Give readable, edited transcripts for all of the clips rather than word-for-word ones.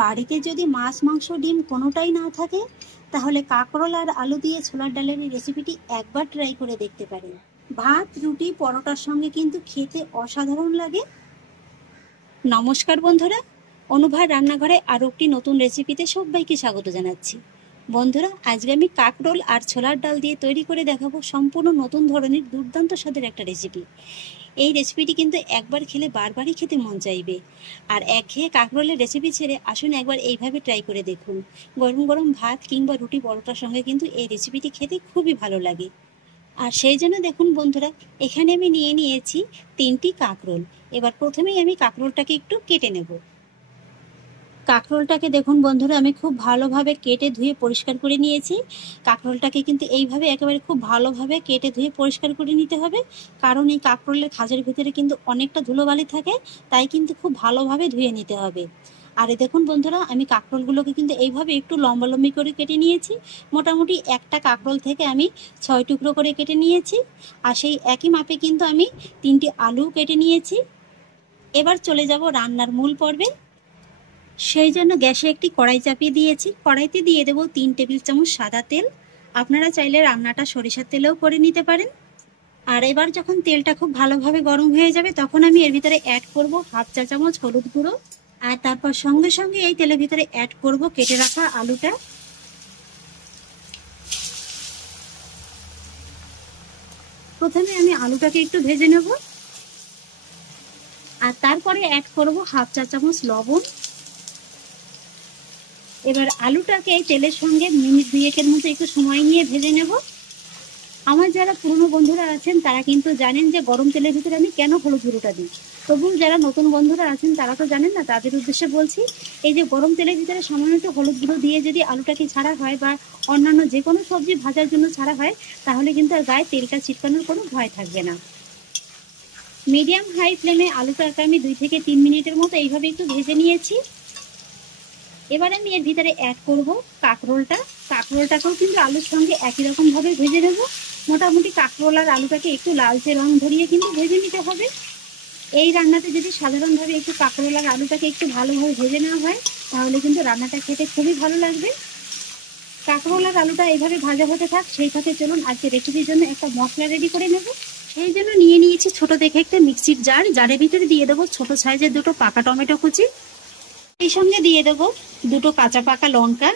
বাড়িতে যদি মাছ মাংস ডিম কোনোটাই না থাকে তাহলে কাঁকরোল আর আলু দিয়ে ছোলার ডালের এই রেসিপিটি একবার ট্রাই করে দেখতে পারেন। ভাত, রুটি, পরোটার সঙ্গে কিন্তু খেতে অসাধারণ লাগে। নমস্কার বন্ধুরা, অনুভার রান্নাঘরে আরও একটি নতুন রেসিপিতে সবাইকে স্বাগত জানাচ্ছি। বন্ধুরা, আজকে আমি কাঁকরোল আর ছোলার ডাল দিয়ে তৈরি করে দেখাবো সম্পূর্ণ নতুন ধরনের দুর্দান্ত স্বাদের একটা রেসিপি। এই রেসিপিটি কিন্তু একবার খেলে বারবারই খেতে মন চাইবে। আর একঘেয়ে কাঁকরোলের রেসিপি ছেড়ে আসুন একবার এইভাবে ট্রাই করে দেখুন। গরম গরম ভাত কিংবা রুটি পরোটার সঙ্গে কিন্তু এই রেসিপিটি খেতে খুবই ভালো লাগে। আর সেই জন্য দেখুন বন্ধুরা, এখানে আমি নিয়ে নিয়েছি 3টি কাঁকরোল। এবার প্রথমেই আমি কাঁকরোলটাকে একটু কেটে নেব। কাঁকরোলটাকে দেখুন বন্ধুরা, আমি খুব ভালোভাবে কেটে ধুয়ে পরিষ্কার করে নিয়েছি। কাঁকরোলটাকে কিন্তু এইভাবে একেবারে খুব ভালোভাবে কেটে ধুয়ে পরিষ্কার করে নিতে হবে, কারণ এই কাঁকরোলের খাঁজের ভিতরে কিন্তু অনেকটা ধুলোবালি থাকে, তাই কিন্তু খুব ভালোভাবে ধুয়ে নিতে হবে। আর দেখুন বন্ধুরা, আমি কাঁকরোলগুলোকে কিন্তু এইভাবে একটু লম্বালম্বি করে কেটে নিয়েছি। মোটামুটি একটা কাঁকরোল থেকে আমি 6 টুকরো করে কেটে নিয়েছি। আর সেই একই মাপে কিন্তু আমি 3টি আলু কেটে নিয়েছি। এবার চলে যাব রান্নার মূল পর্বে। সেই জন্য গ্যাসে একটি কড়াই চাপিয়ে দিয়েছি। কড়াইতে দিয়ে দেবো 3 টেবিল চামচ সাদা তেল। আপনারা চাইলে রান্নাটা সরিষার তেলেও করে নিতে পারেন। আর এবার যখন তেলটা খুব ভালোভাবে গরম হয়ে যাবে তখন আমি এর ভিতরে অ্যাড করব 1/2 চা চামচ হলুদ গুঁড়ো। আর তারপর সঙ্গে সঙ্গে এই তেলের ভিতরে অ্যাড করব কেটে রাখা আলুটা। প্রথমে আমি আলুটাকে একটু ভেজে নেব। আর তারপরে অ্যাড করব 1/2 চা চামচ লবণ। এবার আলুটাকে এই তেলের সঙ্গে মিনিট 2-1 মতো একটু সময় নিয়ে ভেজে নেব। আমার যারা পুরনো বন্ধুরা আছেন তারা কিন্তু জানেন যে গরম তেলের ভিতরে আমি কেন হলুদ গুঁড়োটা দিই। তবু যারা নতুন বন্ধুরা আছেন তারা তো জানেন না, তাদের উদ্দেশ্যে বলছি। এই যে গরম তেলের ভিতরে সামান্য একটু হলুদ গুঁড়ো দিয়ে যদি আলুটাকে ছাড়া হয় বা অন্যান্য যে কোনো সবজি ভাজার জন্য ছাড়া হয়, তাহলে কিন্তু আর গায়ে তেলটা ছিটকানোর কোনো ভয় থাকবে না। মিডিয়াম হাই ফ্লেমে আলুটাকে আমি 2 থেকে 3 মিনিটের মতো এইভাবে একটু ভেজে নিয়েছি। এবার আমি এর ভিতরে অ্যাড করব কাঁকরোলটাকেও কিন্তু আলুর সঙ্গে একই রকম ভাবে ভেজে নেব। মোটামুটি কাঁকরোল আর আলুটাকে একটু লালচে রং ধরিয়ে কিন্তু ভেজে নিতে হবে। এই রান্নাতে যদি সাধারণভাবে একটু কাঁকরোল আর আলুটাকে একটু ভালোভাবে ভেজে নেওয়া হয় তাহলে কিন্তু রান্নাটা খেতে খুবই ভালো লাগবে। কাঁকরোল আর আলুটা এইভাবে ভাজা হতে থাক, সেই সাথে চলুন আজকে রেসিপির জন্য একটা মশলা রেডি করে নেব। সেই জন্য নিয়ে নিয়েছি ছোট দেখে একটা মিক্সির জারের ভিতরে দিয়ে দেবো ছোট সাইজের 2টো পাকা টমেটো কুচি। এই সঙ্গে দিয়ে দেবো 2টো কাঁচা পাকা লঙ্কা।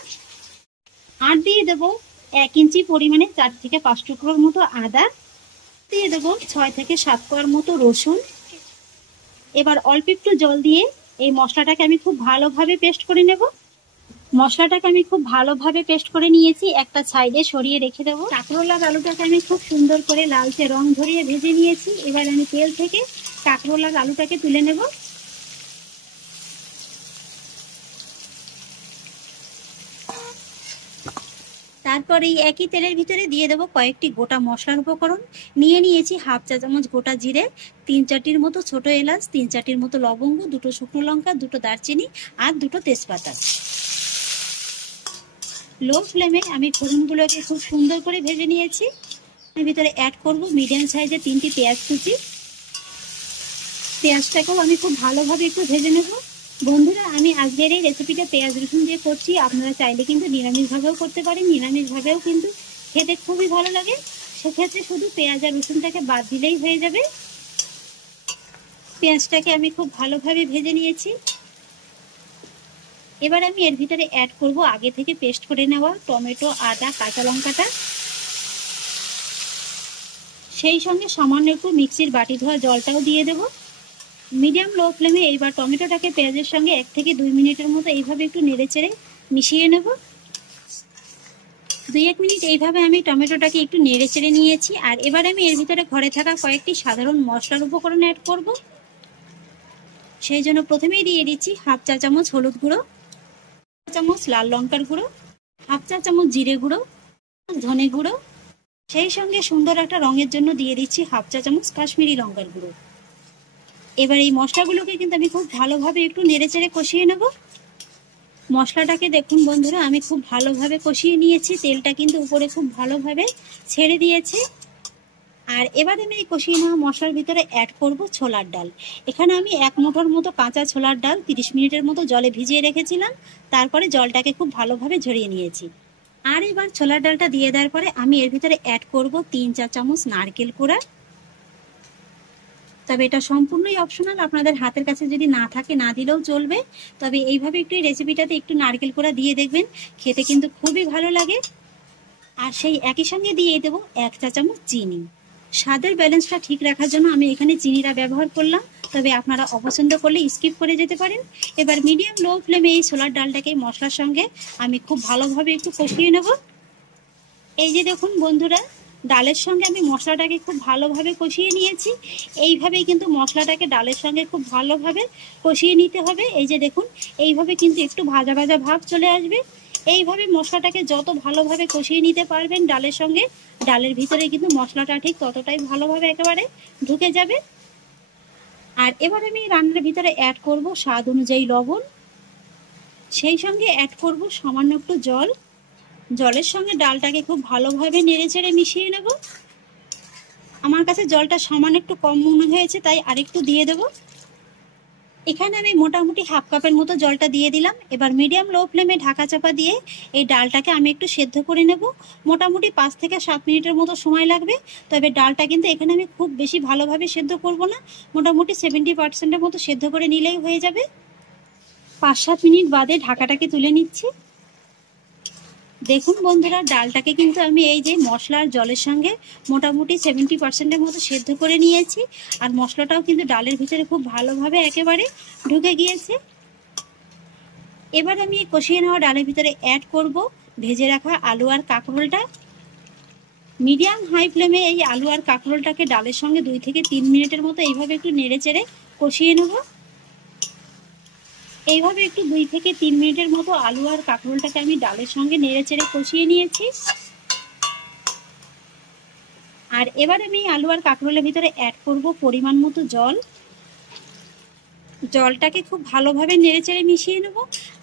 আর দিয়ে দেবো 1 ইঞ্চি পরিমাণে 4 থেকে 5 টুকরোর মতো আদা। দিয়ে দেবো 6 থেকে 7 কোয়ার মতো রসুন। এবার অল্প একটু জল দিয়ে এই মশলাটাকে আমি খুব ভালোভাবে পেস্ট করে নেব। মশলাটাকে আমি খুব ভালোভাবে পেস্ট করে নিয়েছি, একটা সাইডে সরিয়ে রেখে দেবো। কাঁকরোল আর আলুটাকে আমি খুব সুন্দর করে লালচে রং ধরিয়ে ভেজে নিয়েছি। এবার আমি তেল থেকে কাঁকরোল আর আলুটাকে তুলে নেব। তারপর এই একই তেলের ভিতরে দিয়ে দেবো কয়েকটি গোটা মশলার উপকরণ। নিয়ে নিয়েছি 1/2 চা চামচ গোটা জিরে, 3-4টির মতো ছোট এলাচ, 3-4টির মতো লবঙ্গ, 2টো শুকনো লঙ্কা, 2টো দারচিনি আর 2টো তেজপাতা। লো ফ্লেমে আমি ফোড়নগুলোকে খুব সুন্দর করে ভেজে নিয়েছি। এর ভিতরে অ্যাড করব মিডিয়াম সাইজের 3টি পেঁয়াজ কুচি। পেঁয়াজটাকেও আমি খুব ভালোভাবে একটু ভেজে নেব। বন্ধুরা, আমি আজকের এই রেসিপিটা পেঁয়াজ রসুন দিয়ে করছি। আপনারা চাইলে কিন্তু নিরামিষভাবেও করতে পারেন, নিরামিষভাবেও কিন্তু খেতে খুবই ভালো লাগে। সেক্ষেত্রে শুধু পেঁয়াজ আর রসুনটাকে বাদ দিলেই হয়ে যাবে। পেঁয়াজটাকে আমি খুব ভালোভাবে ভেজে নিয়েছি। এবার আমি এর ভিতরে অ্যাড করব আগে থেকে পেস্ট করে নেওয়া টমেটো, আদা, কাঁচা লঙ্কাটা। সেই সঙ্গে সামান্য একটু মিক্সির বাটি ধোয়া জলটাও দিয়ে দেব। মিডিয়াম লো ফ্লেমে এইবার টমেটোটাকে পেঁয়াজের সঙ্গে 1 থেকে 2 মিনিটের মতো এইভাবে একটু নেড়েচেড়ে মিশিয়ে নেব। 2-1 মিনিট এইভাবে আমি টমেটোটাকে একটু নেড়েচেড়ে নিয়েছি। আর এবার আমি এর ভিতরে ঘরে থাকা কয়েকটি সাধারণ মশলার উপকরণ অ্যাড করব। সেই জন্য প্রথমেই দিয়ে দিচ্ছি 1/2 চা চামচ হলুদ গুঁড়ো, 1 চামচ লাল লঙ্কার গুঁড়ো, 1/2 চা চামচ জিরে গুঁড়ো, ধনে গুঁড়ো। সেই সঙ্গে সুন্দর একটা রঙের জন্য দিয়ে দিচ্ছি 1/2 চা চামচ কাশ্মীরি লঙ্কার গুঁড়ো। এবার এই মশলাগুলোকে কিন্তু আমি খুব ভালোভাবে একটু নেড়েচেড়ে কষিয়ে নেব। মশলাটাকে দেখুন বন্ধুরা, আমি খুব ভালোভাবে কষিয়ে নিয়েছি। তেলটা কিন্তু উপরে খুব ভালোভাবে ছেড়ে দিয়েছে। আর এবার আমি এই কষিয়ে নেওয়া মশলার ভিতরে অ্যাড করব ছোলার ডাল। এখানে আমি 1 মুঠোর মতো কাঁচা ছোলার ডাল 30 মিনিটের মতো জলে ভিজিয়ে রেখেছিলাম, তারপরে জলটাকে খুব ভালোভাবে ঝরিয়ে নিয়েছি। আর এবার ছোলার ডালটা দিয়ে দেওয়ার পরে আমি এর ভিতরে অ্যাড করব 3-4 চামচ নারকেল কোড়া। তবে এটা সম্পূর্ণই অপশনাল, আপনাদের হাতের কাছে যদি না থাকে না দিলেও চলবে, তবে এইভাবে একটু এই রেসিপিটাতে একটু নারকেল কোড়া দিয়ে দেখবেন, খেতে কিন্তু খুবই ভালো লাগে। আর সেই একই সঙ্গে দিয়ে দেবো 1 চা চামচ চিনি। স্বাদের ব্যালেন্সটা ঠিক রাখার জন্য আমি এখানে চিনিটা ব্যবহার করলাম, তবে আপনারা অপছন্দ করলে স্কিপ করে যেতে পারেন। এবার মিডিয়াম লো ফ্লেমে এই ছোলার ডালটাকে মশলার সঙ্গে আমি খুব ভালোভাবে একটু কষিয়ে নেব। এই যে দেখুন বন্ধুরা, ডালের সঙ্গে আমি মশলাটাকে খুব ভালোভাবে কষিয়ে নিয়েছি। এইভাবেই কিন্তু মশলাটাকে ডালের সঙ্গে খুব ভালোভাবে কষিয়ে নিতে হবে। এই যে দেখুন, এইভাবে কিন্তু একটু ভাজা ভাজা ভাব চলে আসবে। এইভাবে মশলাটাকে যত ভালোভাবে কষিয়ে নিতে পারবেন ডালের সঙ্গে, ডালের ভিতরে কিন্তু মশলাটা ঠিক ততটাই ভালোভাবে একেবারে ঢুকে যাবে। আর এবার আমি রান্নার ভিতরে অ্যাড করব স্বাদ অনুযায়ী লবণ, সেই সঙ্গে অ্যাড করব সামান্য একটু জল। জলের সঙ্গে ডালটাকে খুব ভালোভাবে নেড়েচেড়ে মিশিয়ে নেব। আমার কাছে জলটা সামান্য একটু কম মনে হয়েছে, তাই আরেকটু দিয়ে দেব। এখানে আমি মোটামুটি 1/2 কাপের মতো জলটা দিয়ে দিলাম। এবার মিডিয়াম লো ফ্লেমে ঢাকা চাপা দিয়ে এই ডালটাকে আমি একটু সেদ্ধ করে নেব। মোটামুটি 5 থেকে 7 মিনিটের মতো সময় লাগবে। তবে ডালটা কিন্তু এখানে আমি খুব বেশি ভালোভাবে সেদ্ধ করব না, মোটামুটি 70% মতো সেদ্ধ করে নিলেই হয়ে যাবে। 5-7 মিনিট বাদে ঢাকাটাকে তুলে নিচ্ছি। দেখুন বন্ধুরা, ডালটাকে কিন্তু আমি এই যে মশলার জলের সঙ্গে মোটামুটি 70% মতো সেদ্ধ করে নিয়েছি। আর মশলাটাও কিন্তু ডালের ভিতরে খুব ভালোভাবে একেবারে ঢুকে গিয়েছে। এবার আমি কষিয়ে নেওয়া ডালের ভিতরে অ্যাড করব ভেজে রাখা আলু আর কাঁকরোলটা। মিডিয়াম হাই ফ্লেমে এই আলু আর কাঁকরোলটাকে ডালের সঙ্গে 2 থেকে 3 মিনিটের মতো এইভাবে একটু নেড়ে চেড়ে কষিয়ে নেব। এইভাবে একটু 2 থেকে 3 মিনিটের মতো আলু আর কাঁকরোলটাকে আমি ডালের সঙ্গে নেড়ে চেড়ে কষিয়ে নিয়েছি। আর এবার আমি আলু আর কাঁকরোলের ভিতরে অ্যাড করব পরিমাণ মতো জল। জলটাকে খুব ভালোভাবে নেড়ে চেড়ে মিশিয়ে নেব।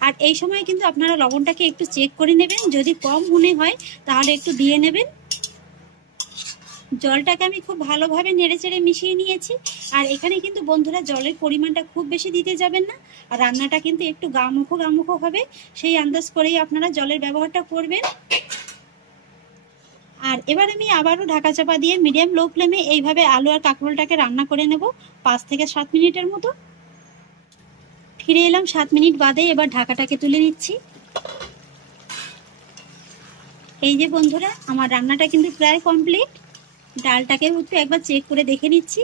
আর এই সময় কিন্তু আপনারা লবণটাকে একটু চেক করে নেবেন, যদি কম মনে হয় তাহলে একটু দিয়ে নেবেন। জলটাকে আমি খুব ভালোভাবে নেড়ে চেড়ে মিশিয়ে নিয়েছি। আর এখানে কিন্তু বন্ধুরা জলের পরিমাণটা খুব বেশি দিতে যাবেন না, আর রান্নাটা কিন্তু একটু গামুখো হবে, সেই আন্দাজ করেই আপনারা জলের ব্যবহারটা করবেন। আর এবার আমি আবারও ঢাকা চাপা দিয়ে মিডিয়াম লো ফ্লেমে এইভাবে আলু আর কাঁকরোলটাকে রান্না করে নেব 5 থেকে 7 মিনিটের মতো। ফিরে এলাম 7 মিনিট বাদে, এবার ঢাকাটাকে তুলে নিচ্ছি। এই যে বন্ধুরা, আমার রান্নাটা কিন্তু প্রায় কমপ্লিট। ডালটাকেও একটু একবার চেক করে দেখে নিচ্ছি।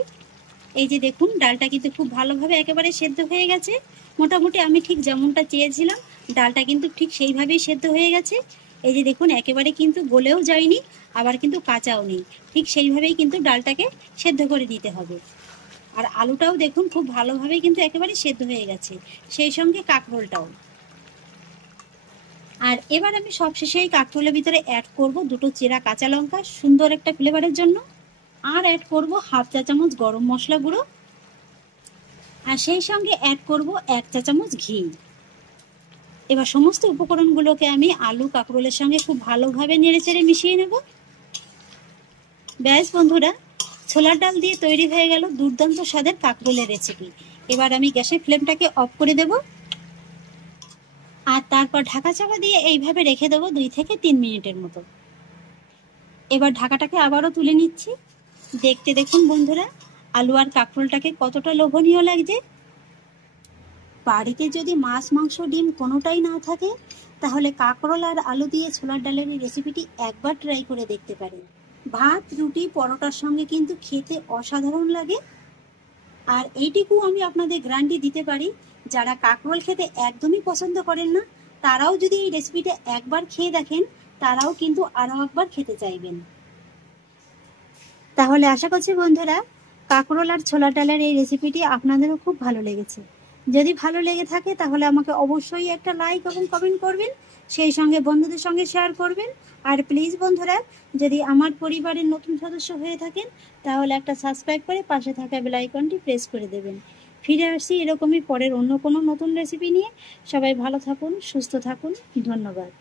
এই যে দেখুন, ডালটা কিন্তু খুব ভালোভাবে একেবারে সেদ্ধ হয়ে গেছে। মোটামুটি আমি ঠিক যেমনটা চেয়েছিলাম ডালটা কিন্তু ঠিক সেইভাবেই সেদ্ধ হয়ে গেছে। এই যে দেখুন, একেবারে কিন্তু গলেও যায়নি, আবার কিন্তু কাঁচাও নেই, ঠিক সেইভাবেই কিন্তু ডালটাকে সেদ্ধ করে দিতে হবে। আর আলুটাও দেখুন খুব ভালোভাবেই কিন্তু একেবারে সেদ্ধ হয়ে গেছে, সেই সঙ্গে কাঁকরোলটাও। আর এবার আমি সবশেষে এই কাঁকরোলের ভিতরে অ্যাড করব 2টো চেরা কাঁচা লঙ্কা সুন্দর একটা ফ্লেভারের জন্য। আর অ্যাড করব 1/2 চা চামচ গরম মশলা গুঁড়ো। আর সেই সঙ্গে অ্যাড করব 1 চা চামচ ঘি। এবার সমস্ত উপকরণগুলোকে আমি আলু কাঁকরোলের সঙ্গে খুব ভালোভাবে নেড়েচেড়ে মিশিয়ে নেব। ব্যাস বন্ধুরা, ছোলার ডাল দিয়ে তৈরি হয়ে গেল দুর্দান্ত স্বাদের কাঁকরোলের রেসিপি। এবার আমি গ্যাসের ফ্লেমটাকে অফ করে দেব। আর তারপর ঢাকা চাপা দিয়ে এইভাবে রেখে দেবো 2 থেকে 3 মিনিটের মতো। এবার ঢাকাটাকে আবারও তুলে নিচ্ছি। দেখতে দেখুন বন্ধুরা, আলু আর কাঁকরোলটাকে কতটা লোভনীয় লাগছে। বাড়িতে যদি মাছ মাংস ডিম কোনোটাই না থাকে, তাহলে কাঁকরোল আর আলু দিয়ে ছোলার ডালের এই রেসিপিটি একবার ট্রাই করে দেখতে পারেন। ভাত রুটি পরোটার সঙ্গে কিন্তু খেতে অসাধারণ লাগে। আর এইটুকু আমি আপনাদের গ্যারান্টি দিতে পারি, যারা কাঁকরোল খেতে একদমই পছন্দ করেন না, তারাও যদি এই রেসিপিটা একবার খেয়ে দেখেন, তারাও কিন্তু আরও একবার খেতে চাইবেন। তাহলে আশা করছি বন্ধুরা, কাঁকরোল আর ছোলার ডালের এই রেসিপিটি আপনাদেরও খুব ভালো লেগেছে। যদি ভালো লেগে থাকে তাহলে আমাকে অবশ্যই একটা লাইক এবং কমেন্ট করবেন, সেই সঙ্গে বন্ধুদের সঙ্গে শেয়ার করবেন। আর প্লিজ বন্ধুরা, যদি আমার পরিবারের নতুন সদস্য হয়ে থাকেন তাহলে একটা সাবস্ক্রাইব করে পাশে থাকা বেল আইকনটি প্রেস করে দেবেন। ফিরে আসছি এরকমই পরের অন্য কোনো নতুন রেসিপি নিয়ে। সবাই ভালো থাকুন, সুস্থ থাকুন, ধন্যবাদ।